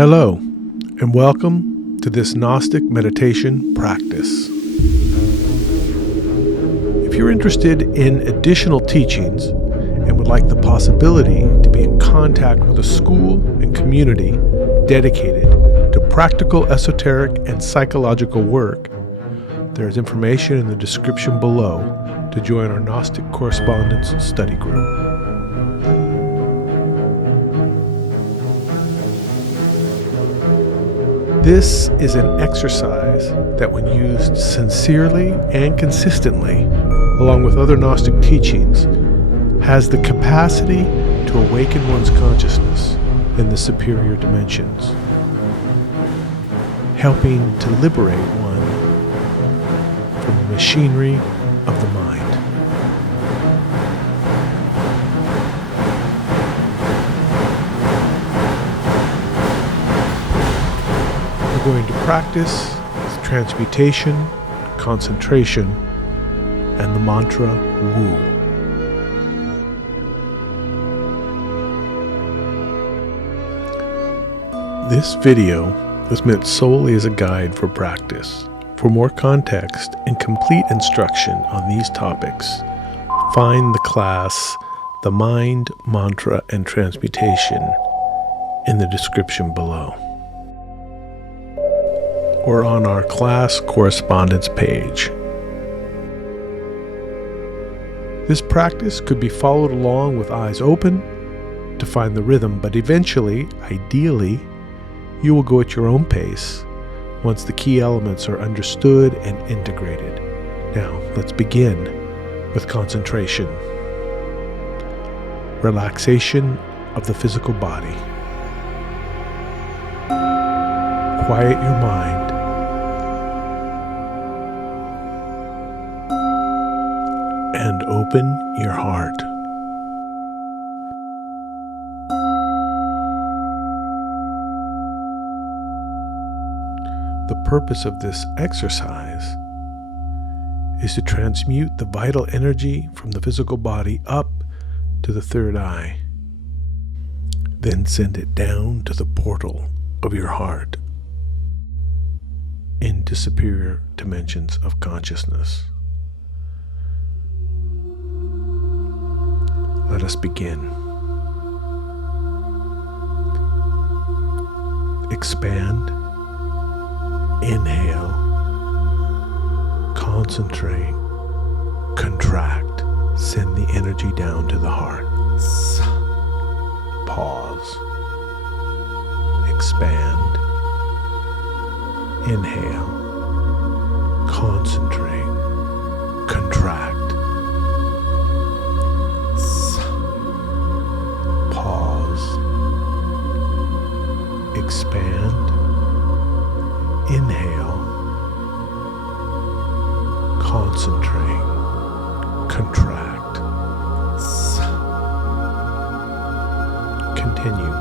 Hello, and welcome to this Gnostic meditation practice. If you're interested in additional teachings and would like the possibility to be in contact with a school and community dedicated to practical esoteric and psychological work, there is information in the description below to join our Gnostic correspondence study group. This is an exercise that, when used sincerely and consistently, along with other Gnostic teachings, has the capacity to awaken one's consciousness in the superior dimensions, helping to liberate one from the machinery of the mind. We're going to practice transmutation, concentration, and the mantra Wu. This video is meant solely as a guide for practice. For more context and complete instruction on these topics, find the class The Mind, Mantra, and Transmutation in the description below, or on our class correspondence page. This practice could be followed along with eyes open to find the rhythm, but eventually, ideally, you will go at your own pace once the key elements are understood and integrated. Now, let's begin with concentration. Relaxation of the physical body. Quiet your mind. And open your heart. The purpose of this exercise is to transmute the vital energy from the physical body up to the third eye, then send it down to the portal of your heart into superior dimensions of consciousness. Let us begin. Expand. Inhale. Concentrate. Contract. Send the energy down to the heart. Pause. Expand. Inhale. Concentrate. Contract. Expand, inhale, concentrate, contract, continue.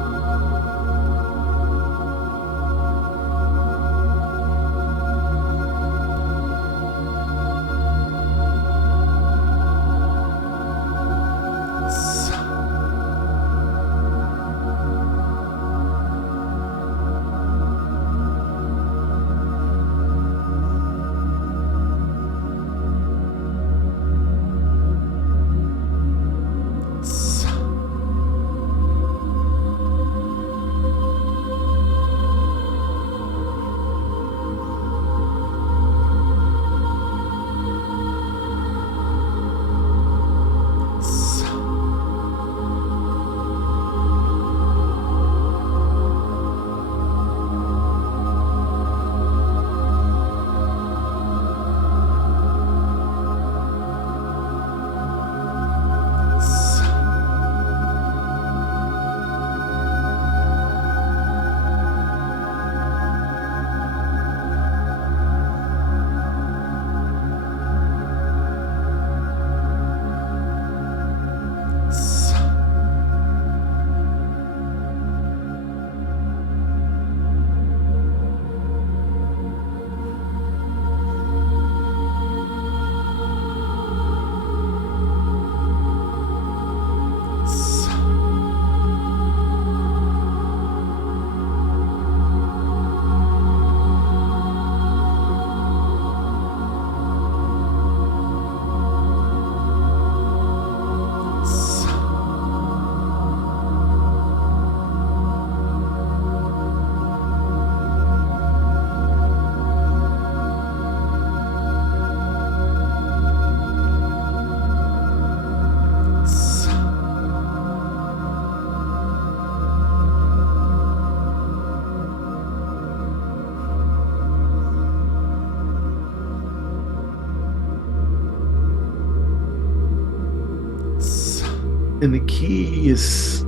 And the key is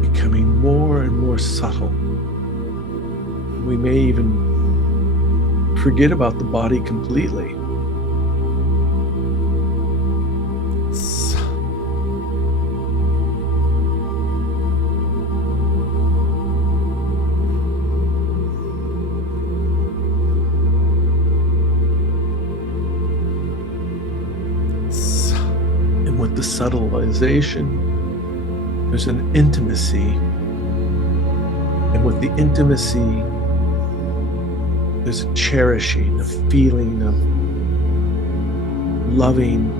becoming more and more subtle. We may even forget about the body completely. And with the subtleization, there's an intimacy. And with the intimacy, there's a cherishing, a feeling of loving.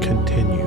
Continue.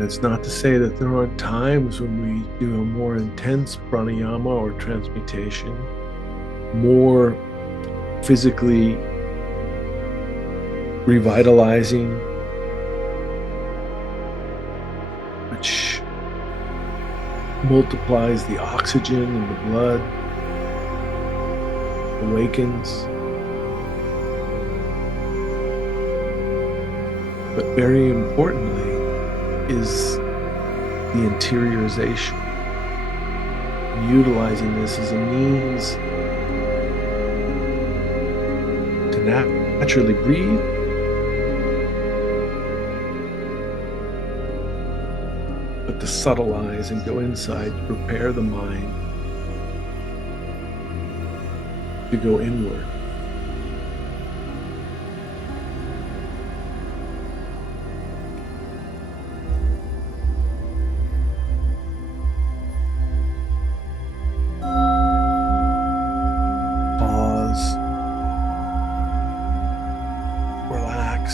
It's not to say that there aren't times when we do a more intense pranayama or transmutation, more physically revitalizing, which multiplies the oxygen in the blood, awakens. But very importantly is the interiorization, utilizing this as a means to naturally breathe, but to subtleize and go inside to prepare the mind to go inward. Pause, relax,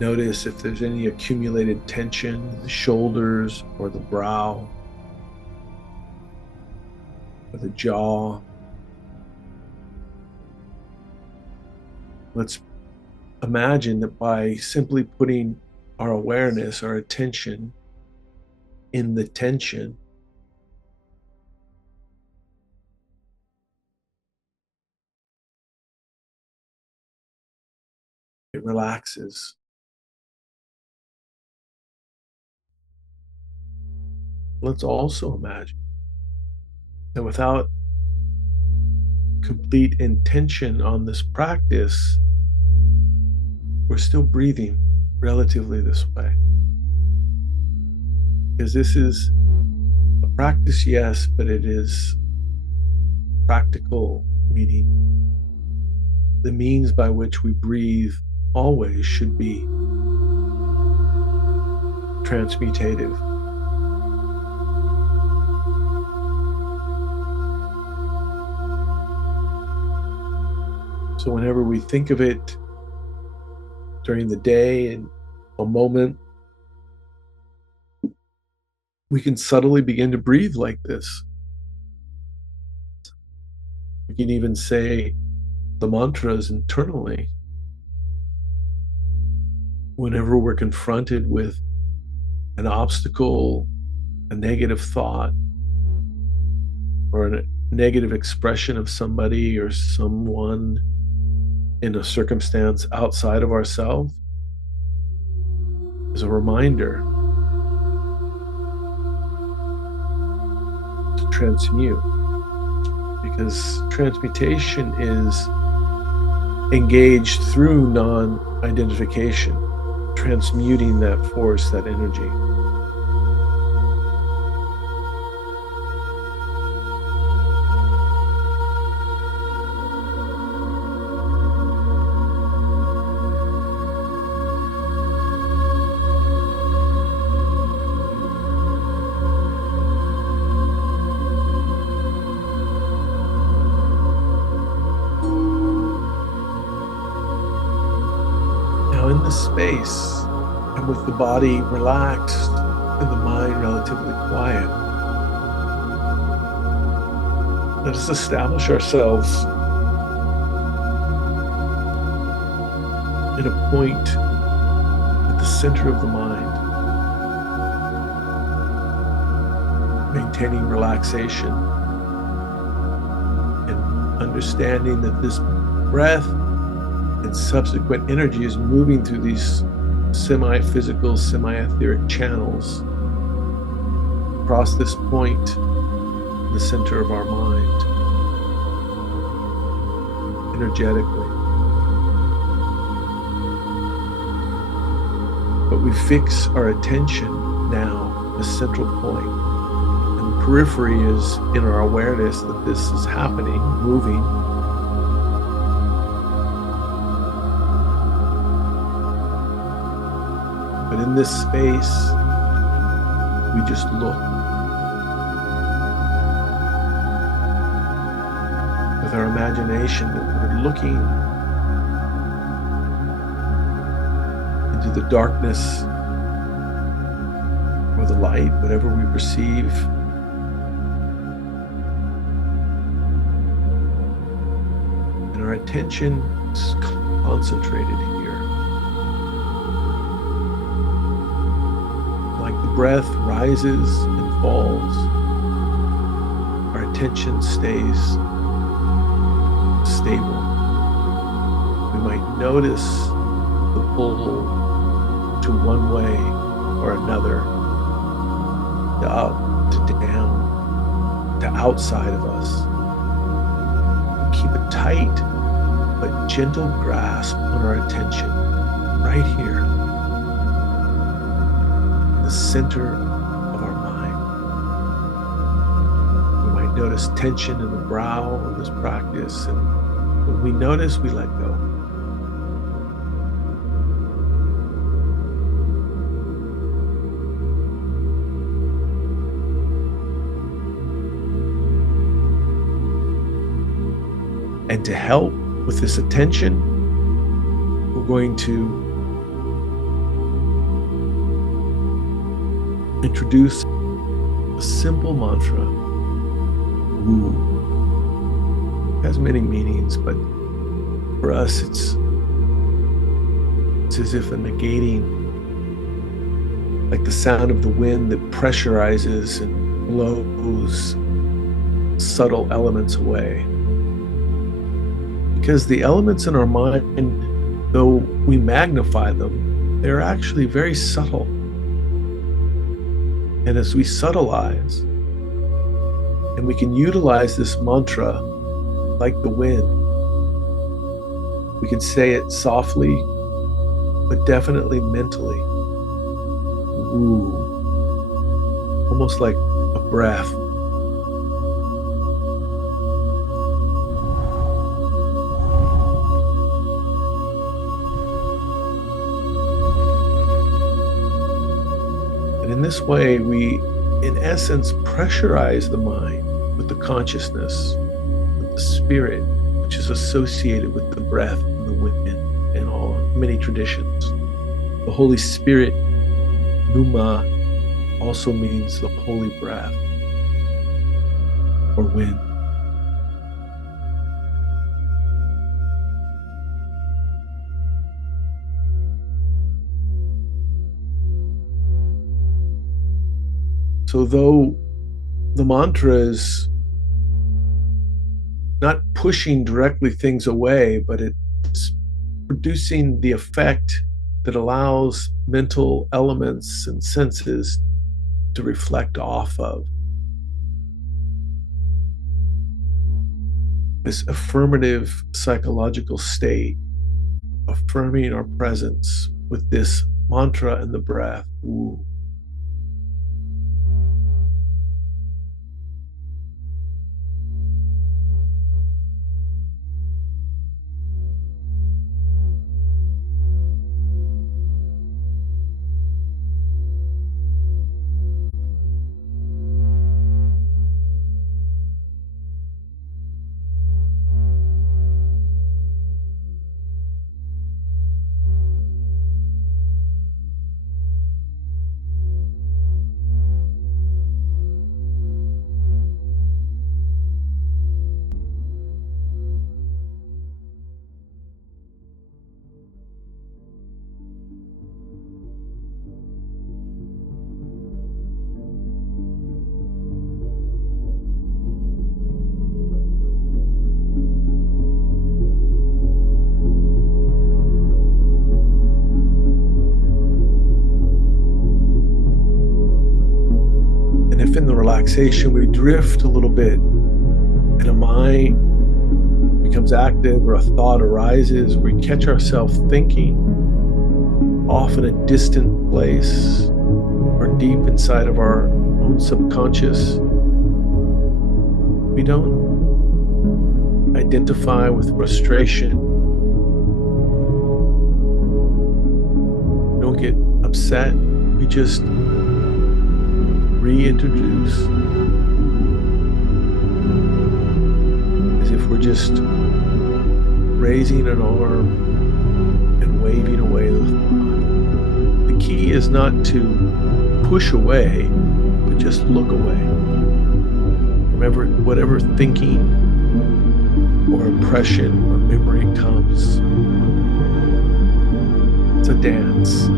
notice if there's any accumulated tension in the shoulders or the brow or the jaw. Let's imagine that by simply putting our awareness, our attention in the tension, it relaxes. Let's also imagine that without complete intention on this practice, we're still breathing relatively this way. Because this is a practice, yes, but it is practical, meaning the means by which we breathe always should be transmutative. So whenever we think of it during the day in a moment, we can subtly begin to breathe like this. We can even say the mantras internally whenever we're confronted with an obstacle, a negative thought, or a negative expression of somebody or someone in a circumstance outside of ourselves. As a reminder to transmute, because transmutation is engaged through non-identification, transmuting that force, that energy. In this space, and with the body relaxed and the mind relatively quiet, let us establish ourselves in a point at the center of the mind, maintaining relaxation and understanding that this breath and subsequent energy is moving through these semi-physical, semi-etheric channels across this point in the center of our mind, energetically. But we fix our attention now, the central point, and the periphery is in our awareness that this is happening, moving. But in this space, we just look with our imagination that we're looking into the darkness or the light, whatever we perceive. And our attention is concentrated here. Like the breath rises and falls, our attention stays stable. We might notice the pull to one way or another, to up, to down, to outside of us. Keep a tight but gentle grasp on our attention right here, in the center of our mind. We might notice tension in the brow of this practice, and when we notice, we let go. And to help with this attention, we're going to introduce a simple mantra. Ooh. It has many meanings, but for us, it's as if a negating, like the sound of the wind that pressurizes and blows subtle elements away. Because the elements in our mind, though we magnify them, they're actually very subtle. And as we subtleize, and we can utilize this mantra like the wind, we can say it softly, but definitely mentally. Ooh. Almost like a breath. And in this way, we, in essence, pressurize the mind with the consciousness, with the spirit, which is associated with the breath and the wind in all many traditions. The Holy Spirit, Pneuma, also means the holy breath or wind. So though the mantra is not pushing directly things away, but it's producing the effect that allows mental elements and senses to reflect off of. This affirmative psychological state, affirming our presence with this mantra and the breath. Ooh. And if in the relaxation we drift a little bit and a mind becomes active or a thought arises, we catch ourselves thinking off in a distant place or deep inside of our own subconscious, we don't identify with frustration. We don't get upset. We just reintroduce, as if we're just raising an arm and waving away the thought. key is not to push away, but just look away. Remember, whatever thinking or impression or memory comes, it's a dance.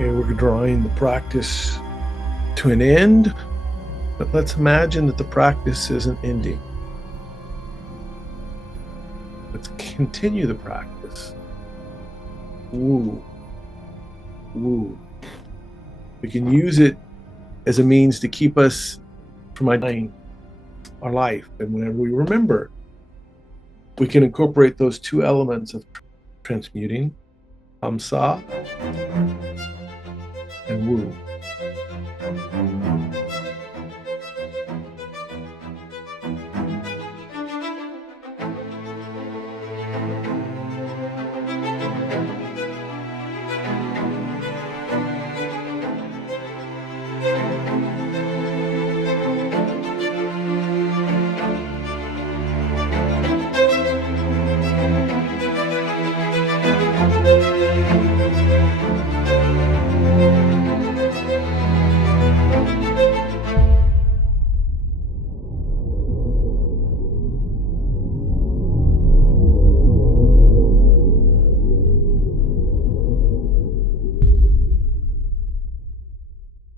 Okay, we're drawing the practice to an end, but let's imagine that the practice isn't ending. Let's continue the practice. Woo. Woo. We can use it as a means to keep us from identifying our life. And whenever we remember, we can incorporate those two elements of transmuting, Hamsa and Woo.